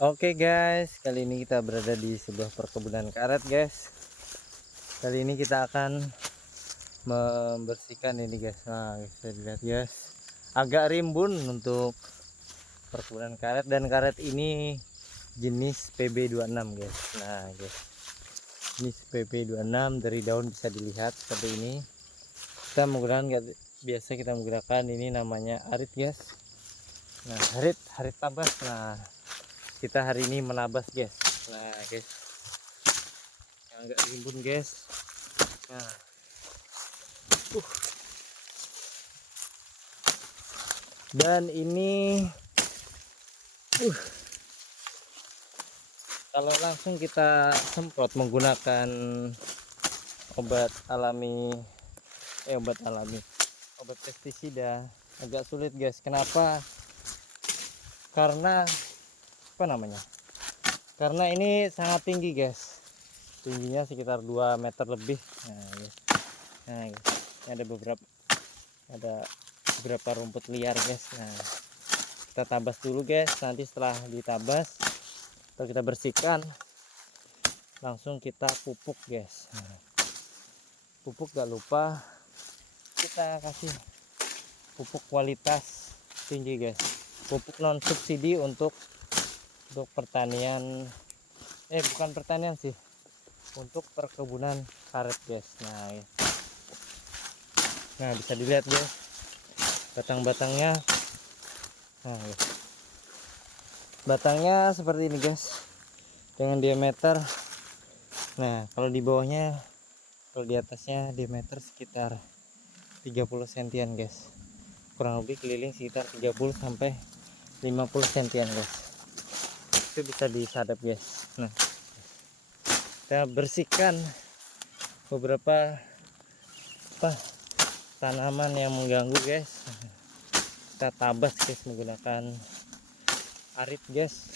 Oke guys, kali ini kita berada di sebuah perkebunan karet guys. Kali ini kita akan membersihkan ini guys. Nah, bisa dilihat guys, agak rimbun untuk perkebunan karet, dan karet ini jenis PB26 guys. Nah guys, jenis PB26 dari daun bisa dilihat seperti ini. Kita menggunakan, biasa kita menggunakan ini namanya arit guys. Nah, arit tabas. Nah, kita hari ini menabas guys. Nah guys, yang agak rimbun guys. Nah, dan ini kalau langsung kita semprot menggunakan obat alami, obat pestisida, agak sulit guys. Kenapa? Karena karena ini sangat tinggi guys, tingginya sekitar 2 meter lebih. Nah guys, ini ada beberapa rumput liar guys. Nah, kita tabas dulu guys. Nanti setelah ditabas atau kita bersihkan, langsung kita pupuk guys. Nah, pupuk gak lupa kita kasih pupuk kualitas tinggi guys, pupuk non subsidi untuk pertanian, bukan pertanian sih, untuk perkebunan karet guys. Nah bisa dilihat guys, batang-batangnya. Nah guys, batangnya seperti ini guys, dengan diameter. Nah kalau di bawahnya, kalau di atasnya diameter sekitar 30 sentian guys, kurang lebih keliling sekitar 30 sampai 50 sentian guys. Itu bisa disadap guys. Nah, kita bersihkan beberapa tanaman yang mengganggu guys. Kita tabas guys menggunakan arit guys.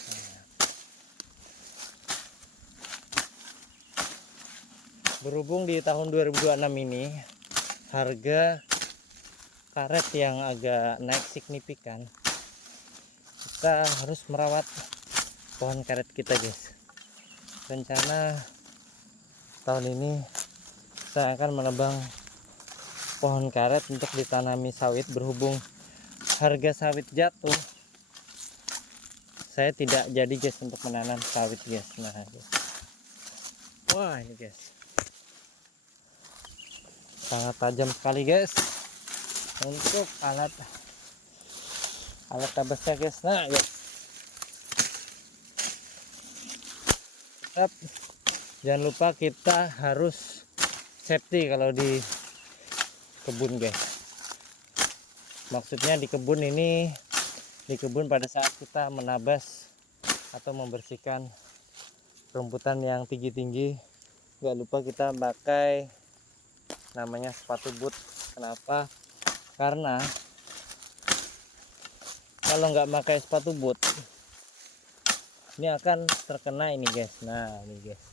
Berhubung di tahun 2026 ini harga karet yang agak naik signifikan, kita harus merawat pohon karet kita guys. Rencana tahun ini kita akan menebang pohon karet untuk ditanami sawit. Berhubung harga sawit jatuh, saya tidak jadi guys untuk menanam sawit guys. Nah guys, wah ini guys, sangat tajam sekali guys untuk alat tabasnya guys. Nah guys, tetap jangan lupa kita harus safety kalau di kebun guys. Maksudnya di kebun pada saat kita menabas atau membersihkan rumputan yang tinggi-tinggi, gak lupa kita pakai namanya sepatu boot. Kenapa? Karena kalau nggak pakai sepatu boot, ini akan terkena ini guys. Nah ini guys,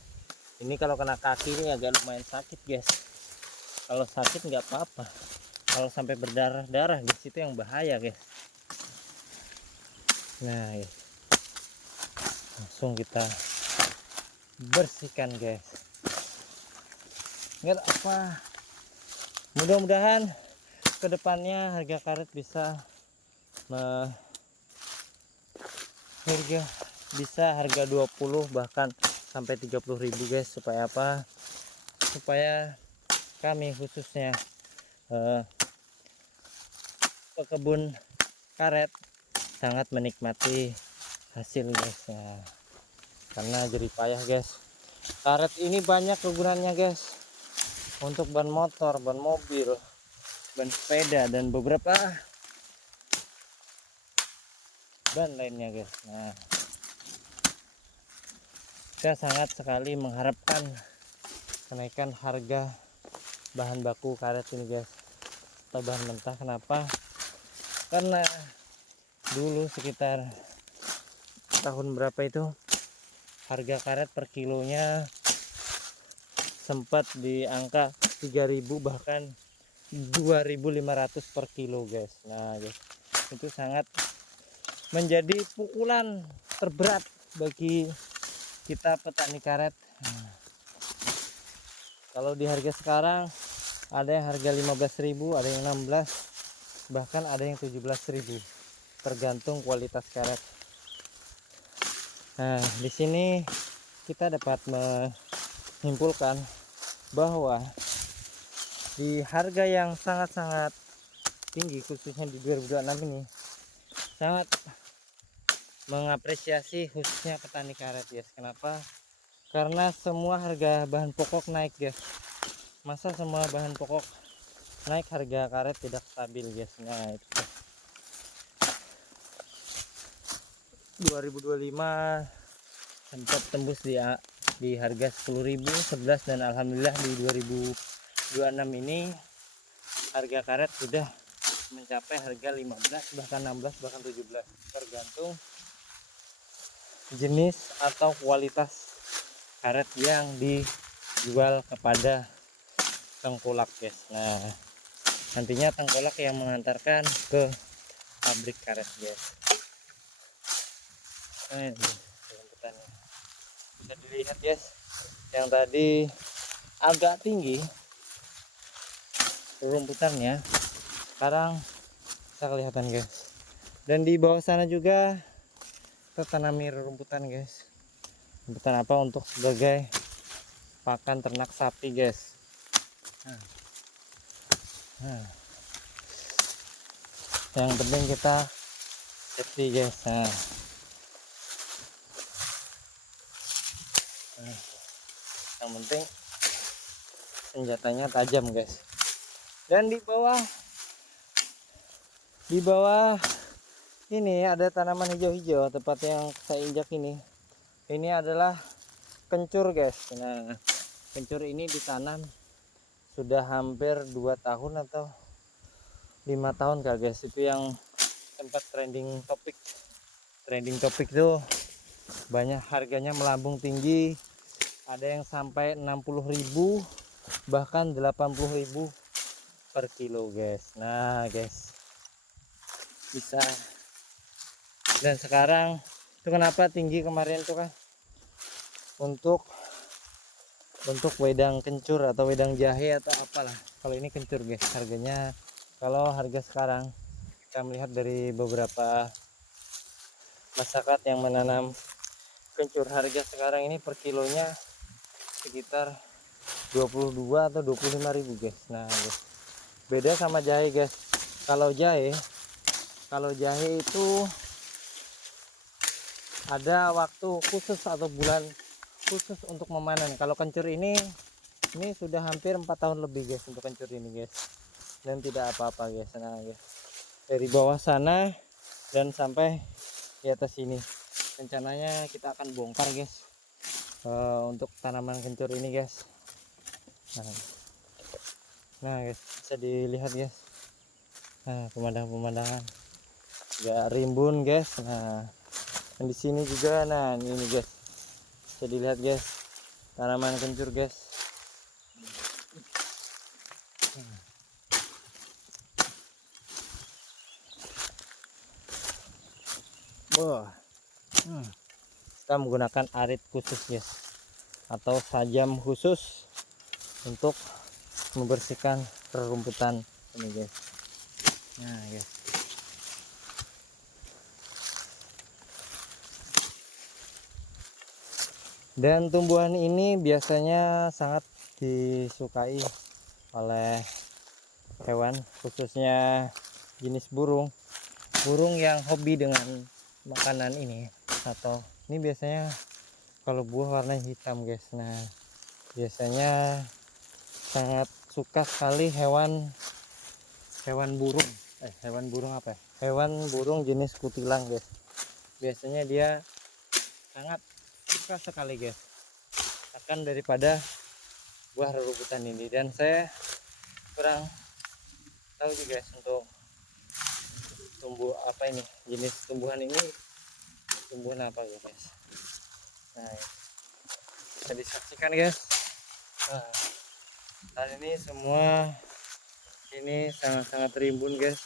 ini kalau kena kaki ini agak lumayan sakit guys. Kalau sakit nggak apa-apa, kalau sampai berdarah-darah guys, itu yang bahaya guys. Nah guys, langsung kita bersihkan guys. Nggak apa, mudah-mudahan kedepannya harga karet bisa harga 20 bahkan sampai 30.000 guys. Supaya apa? Supaya kami khususnya pekebun karet sangat menikmati hasil guys ya. Karena jerih payah guys, karet ini banyak kegunaannya guys, untuk ban motor, ban mobil, ban sepeda, dan beberapa ban lainnya guys. Nah, saya sangat sekali mengharapkan kenaikan harga bahan baku karet ini guys, atau bahan mentah. Kenapa? Karena dulu sekitar tahun berapa itu, harga karet per kilonya sempat di angka 3.000 bahkan 2.500 per kilo guys. Nah guys, itu sangat menjadi pukulan terberat bagi kita petani karet. Kalau di harga sekarang ada yang harga 15.000, ada yang 16, bahkan ada yang 17.000, tergantung kualitas karet. Nah, di sini kita dapat menyimpulkan bahwa di harga yang sangat-sangat tinggi, khususnya di 2026 ini, sangat mengapresiasi khususnya petani karet, guys. Kenapa? Karena semua harga bahan pokok naik, guys. Masa semua bahan pokok naik, harga karet tidak stabil, guys. Nah, itu 2025 sempat tembus di harga 10.000, 11, dan alhamdulillah di 2026 ini harga karet sudah mencapai harga 15, bahkan 16, bahkan 17, tergantung jenis atau kualitas karet yang dijual kepada tengkulak, guys. Nah, nantinya tengkulak yang mengantarkan ke pabrik karet, guys. Nah, ini rumputannya bisa dilihat, guys. Yang tadi agak tinggi rumputannya, sekarang bisa kelihatan, guys. Dan di bawah sana juga tertanami rumputan, guys. Rumputan apa? Untuk sebagai pakan ternak sapi, guys. Nah, yang penting kita safety, guys. Yang penting senjatanya tajam, guys. Dan di bawah ini ada tanaman hijau-hijau, tempat yang saya injak ini adalah kencur, guys. Nah, kencur ini ditanam sudah hampir 2 tahun atau 5 tahun, kak, guys. Itu yang sempat trending topik tuh, banyak harganya melambung tinggi, ada yang sampai 60.000, bahkan 80.000 per kilo, guys. Nah, guys, bisa. Dan sekarang itu kenapa tinggi kemarin tuh, kan untuk wedang kencur atau wedang jahe atau apalah. Kalau ini kencur, guys, harganya, kalau harga sekarang kita melihat dari beberapa masyarakat yang menanam kencur, harga sekarang ini per kilonya sekitar 22 atau 25.000, guys. Nah, guys, beda sama jahe, guys. Kalau jahe itu ada waktu khusus atau bulan khusus untuk memanen. Kalau kencur ini sudah hampir 4 tahun lebih, guys, untuk kencur ini, guys, dan tidak apa-apa, guys. Nah, guys, dari bawah sana dan sampai di atas sini rencananya kita akan bongkar, guys, untuk tanaman kencur ini, guys. Nah, guys, bisa dilihat, guys. Nah, pemandangan gak rimbun, guys. Nah, dan di sini juga, nah ini, guys, bisa dilihat, guys, tanaman kencur, guys. Wah, kita menggunakan arit khusus, guys, atau sajam khusus untuk membersihkan rerumputan ini, guys. Nah, guys, dan tumbuhan ini biasanya sangat disukai oleh hewan, khususnya jenis burung yang hobi dengan makanan ini. Atau ini biasanya kalau buah warna hitam, guys. Nah, biasanya sangat suka sekali hewan burung jenis kutilang, guys. Biasanya dia sangat suka sekali, guys, akan daripada buah rerumputan ini. Dan saya kurang tahu juga, guys, untuk tumbuh apa ini, jenis tumbuhan ini tumbuhan apa, guys. Nah, bisa disaksikan, guys. Nah, saat ini semua ini sangat-sangat rimbun, guys,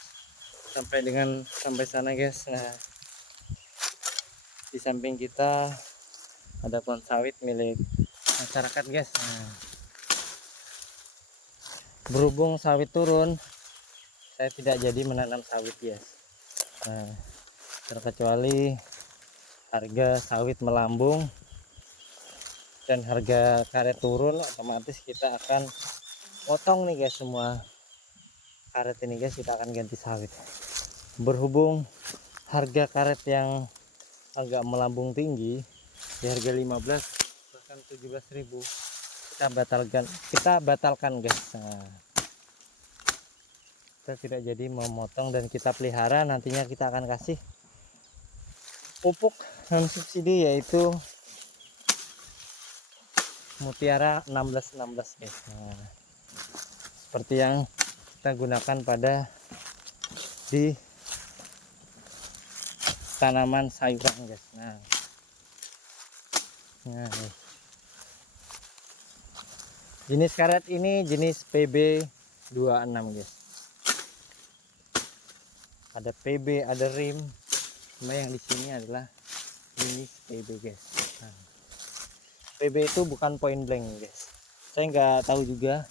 sampai sana, guys. Nah, Di samping kita ada pohon sawit milik masyarakat guys. Nah, berhubung sawit turun, saya tidak jadi menanam sawit guys. Nah, terkecuali harga sawit melambung dan harga karet turun, otomatis kita akan potong nih guys semua karet ini guys, kita akan ganti sawit. Berhubung harga karet yang agak melambung tinggi di harga 15 bahkan 17.000, kita batalkan guys. Nah, kita tidak jadi memotong dan kita pelihara. Nantinya kita akan kasih pupuk non subsidi yaitu Mutiara 1616 guys. Nah, seperti yang kita gunakan pada di tanaman sayuran guys. Nah, jenis karet ini jenis PB26 guys. Ada PB, ada rim. Cuma yang di sini adalah jenis PB guys. Nah, PB itu bukan point blank guys. Saya nggak tahu juga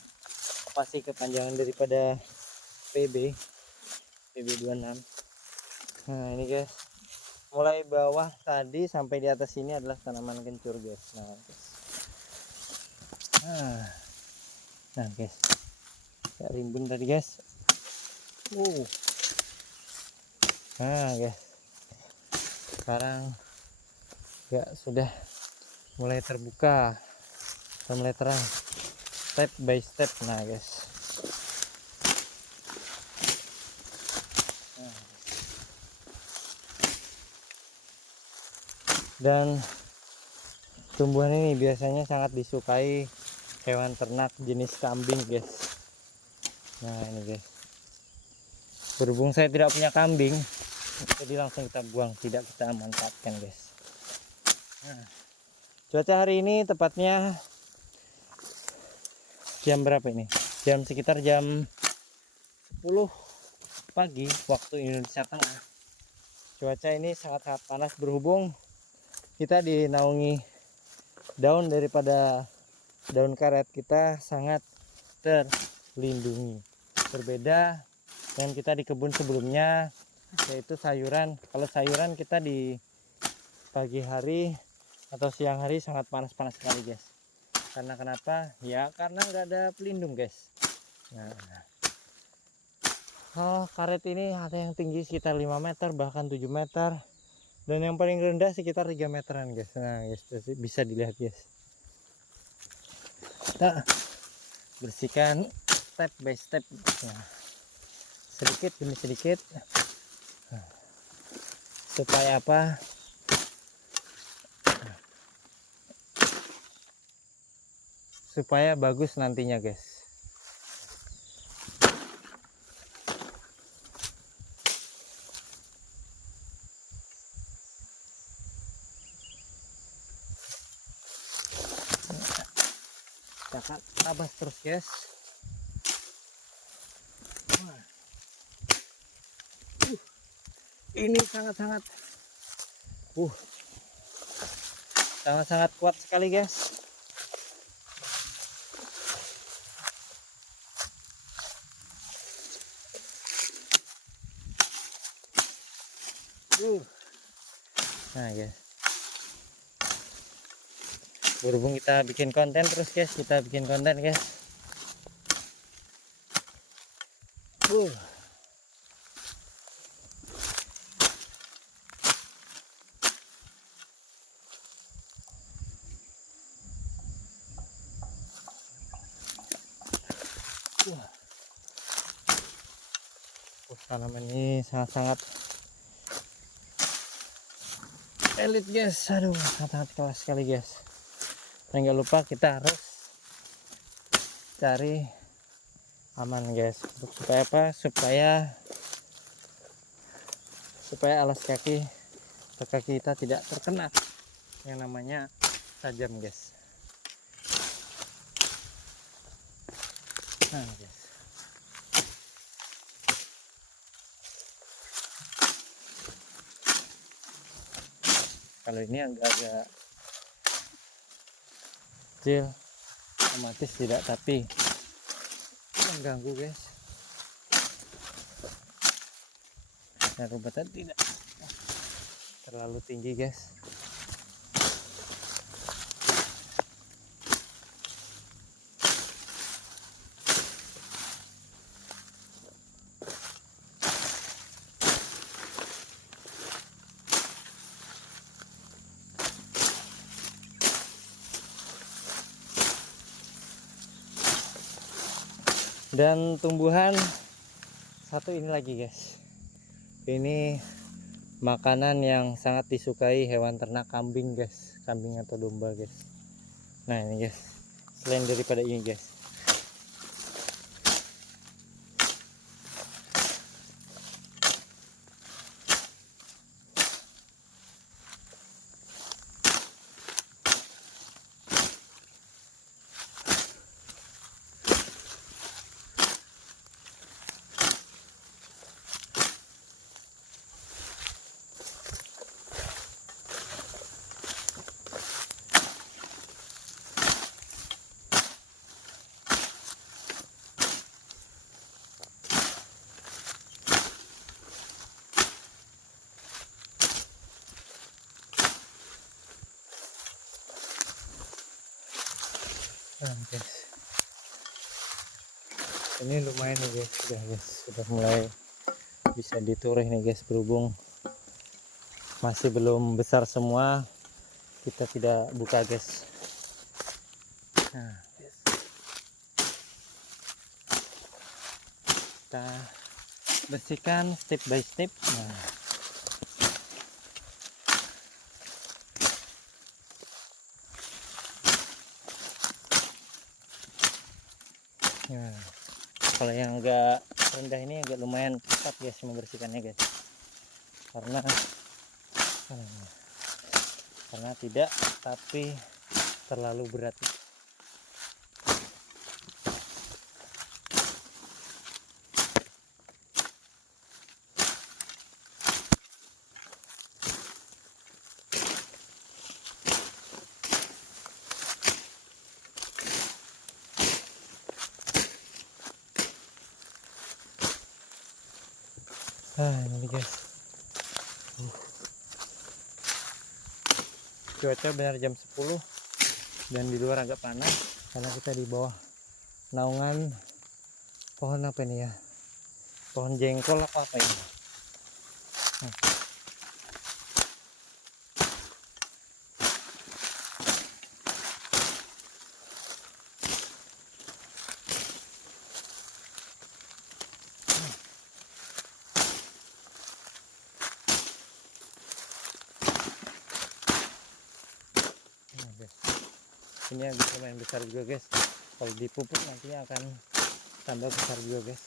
apa sih kepanjangan daripada PB 26. Nah ini guys, mulai bawah tadi sampai di atas ini adalah tanaman kencur guys. Nah guys, ya rimbun tadi guys. Nah guys, sekarang ya sudah mulai terbuka, mulai terang, step by step. Nah guys, dan tumbuhan ini biasanya sangat disukai hewan ternak jenis kambing guys. Nah ini guys, berhubung saya tidak punya kambing, jadi langsung kita buang, tidak kita manfaatkan guys. Nah, cuaca hari ini tepatnya jam berapa ini? Sekitar jam 10 pagi waktu Indonesia Tengah. Cuaca ini sangat-sangat panas, berhubung kita dinaungi daun daripada daun karet, kita sangat terlindungi. Berbeda dengan kita di kebun sebelumnya, yaitu sayuran. Kalau sayuran kita di pagi hari atau siang hari sangat panas-panas sekali guys. Karena kenapa? Ya karena nggak ada pelindung guys. Nah, karet ini ada yang tinggi sekitar 5 meter bahkan 7 meter, dan yang paling rendah sekitar 3 meteran guys. Nah guys, bisa dilihat guys. Kita bersihkan step by step. Nah, sedikit demi sedikit. Nah, supaya apa? Supaya bagus nantinya guys. Kita akan tabas terus guys. Ini sangat-sangat kuat sekali guys. Nah guys, berhubung kita bikin konten terus guys, kita bikin konten guys. Tanaman ini sangat-sangat elit guys. Aduh, sangat-sangat kelas sekali guys. Dan nggak lupa kita harus cari aman guys. Supaya apa? Supaya alas kaki atau kaki kita tidak terkena yang namanya tajam guys. Nah guys, Kalau ini agak-agak kecil, otomatis tidak, tapi mengganggu guys. Dan rumputnya tidak terlalu tinggi guys. Dan tumbuhan satu ini lagi guys, ini makanan yang sangat disukai hewan ternak kambing guys, kambing atau domba guys. Nah ini guys, selain daripada ini guys, nah, guys, ini lumayan nih guys, sudah mulai bisa diturih nih guys, berhubung masih belum besar semua, kita tidak buka guys. Nah guys, kita bersihkan step by step. Nah, kalau yang agak rendah ini agak lumayan cepat guys membersihkannya guys, karena tidak tapi terlalu berat. Ini guys, cuaca benar jam 10 dan di luar agak panas karena kita di bawah naungan pohon apa ini ya, pohon jengkol apa ini. Ini agak lumayan besar juga guys, kalau dipupuk nantinya akan tambah besar juga guys.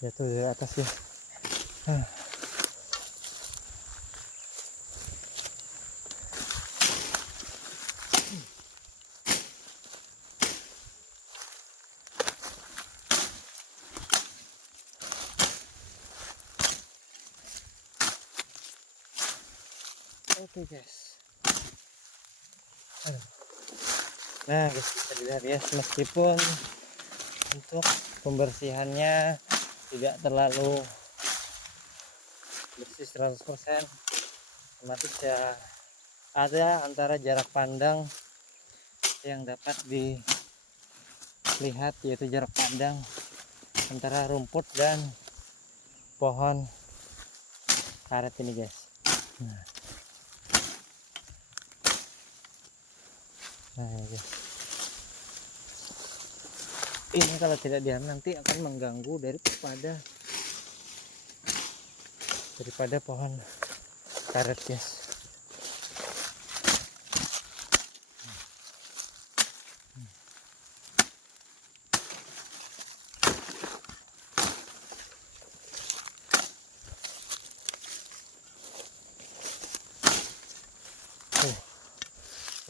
Jatuh dari atas ya. Oke guys. Nah guys, bisa dilihat ya, meskipun untuk pembersihannya tidak terlalu bersih 100%, otomatis ya ada antara jarak pandang yang dapat dilihat, yaitu jarak pandang antara rumput dan pohon karet ini guys. Nah guys, ini kalau tidak diam nanti akan mengganggu daripada pohon karet guys.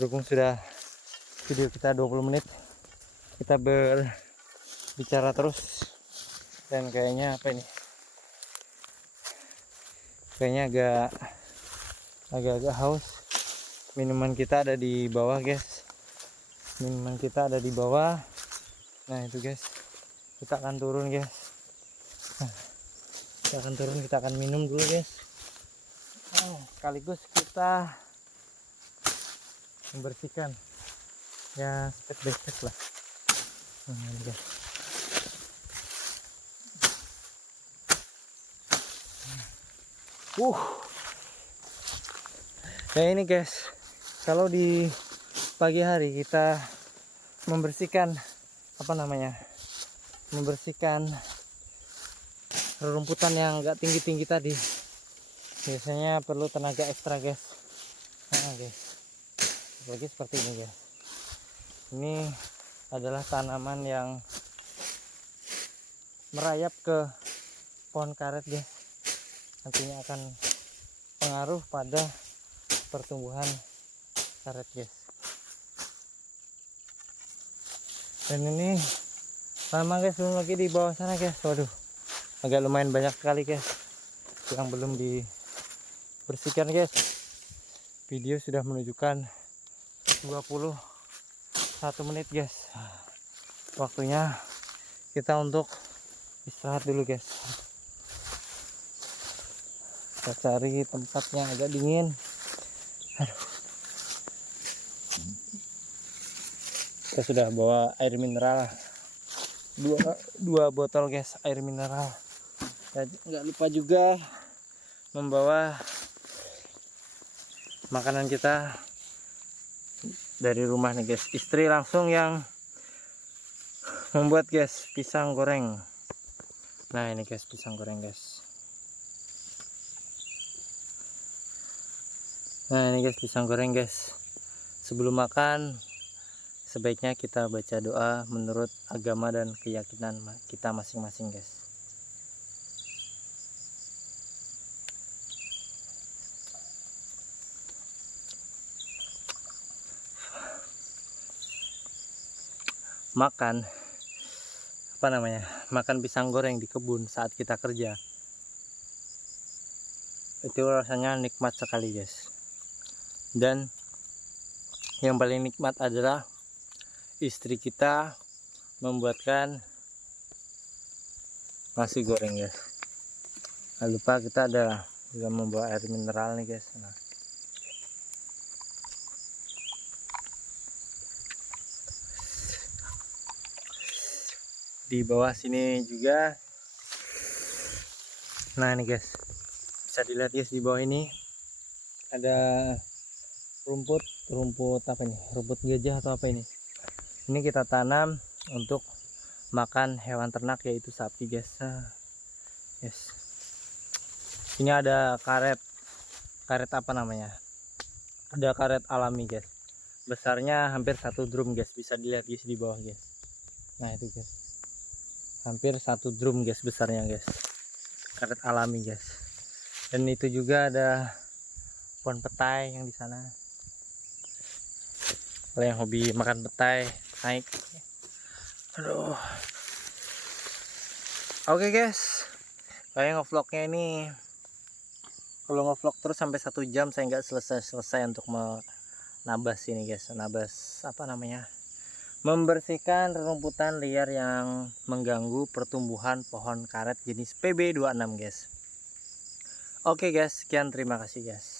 berhubung sudah video kita 20 menit, kita berbicara terus. Dan kayaknya apa ini, kayaknya agak haus. Minuman kita ada di bawah guys, minuman kita ada di bawah. Nah itu guys, kita akan turun guys. Kita akan turun, kita akan minum dulu guys. Sekaligus kita membersihkan ya step by step lah. Ini guys. Kayak ini guys, kalau di pagi hari kita membersihkan apa namanya, membersihkan rerumputan yang enggak tinggi-tinggi tadi, biasanya perlu tenaga ekstra guys. Nah guys, apalagi seperti ini guys. Ini adalah tanaman yang merayap ke pohon karet guys, nantinya akan pengaruh pada pertumbuhan karet guys. Dan ini lama guys, belum lagi di bawah sana guys. Waduh, agak lumayan banyak sekali guys yang belum dibersihkan guys. Video sudah menunjukkan 21 menit guys. Waktunya kita untuk istirahat dulu guys. Kita cari tempat yang agak dingin. Aduh. Kita sudah bawa air mineral, dua botol guys, air mineral. Dan nggak lupa juga membawa makanan kita dari rumah nih guys. Istri langsung yang membuat guys pisang goreng. Nah ini guys, pisang goreng guys. Nah ini guys, pisang goreng guys. Sebelum makan sebaiknya kita baca doa menurut agama dan keyakinan kita masing-masing guys. Makan apa namanya, makan pisang goreng di kebun saat kita kerja, itu rasanya nikmat sekali guys. Dan yang paling nikmat adalah istri kita membuatkan nasi goreng guys. Jangan lupa kita ada juga membawa air mineral nih guys. Nah, di bawah sini juga. Nah ini guys, bisa dilihat guys, di bawah ini ada rumput apa ini, rumput gajah atau apa ini. Ini kita tanam untuk makan hewan ternak, yaitu sapi guys. Yes, ini ada karet apa namanya, ada karet alami guys, besarnya hampir 1 drum guys. Bisa dilihat guys di bawah guys. Nah itu guys, hampir 1 drum guys besarnya guys, karet alami guys. Dan itu juga ada pohon petai yang di sana. Kalau yang hobi makan petai, naik. Aduh. Oke guys, kayak ngevlognya ini, kalau ngevlog terus sampai 1 jam saya nggak selesai untuk menabas ini guys. Nabas apa namanya, membersihkan rerumputan liar yang mengganggu pertumbuhan pohon karet jenis PB26 guys. Oke guys, sekian, terima kasih guys.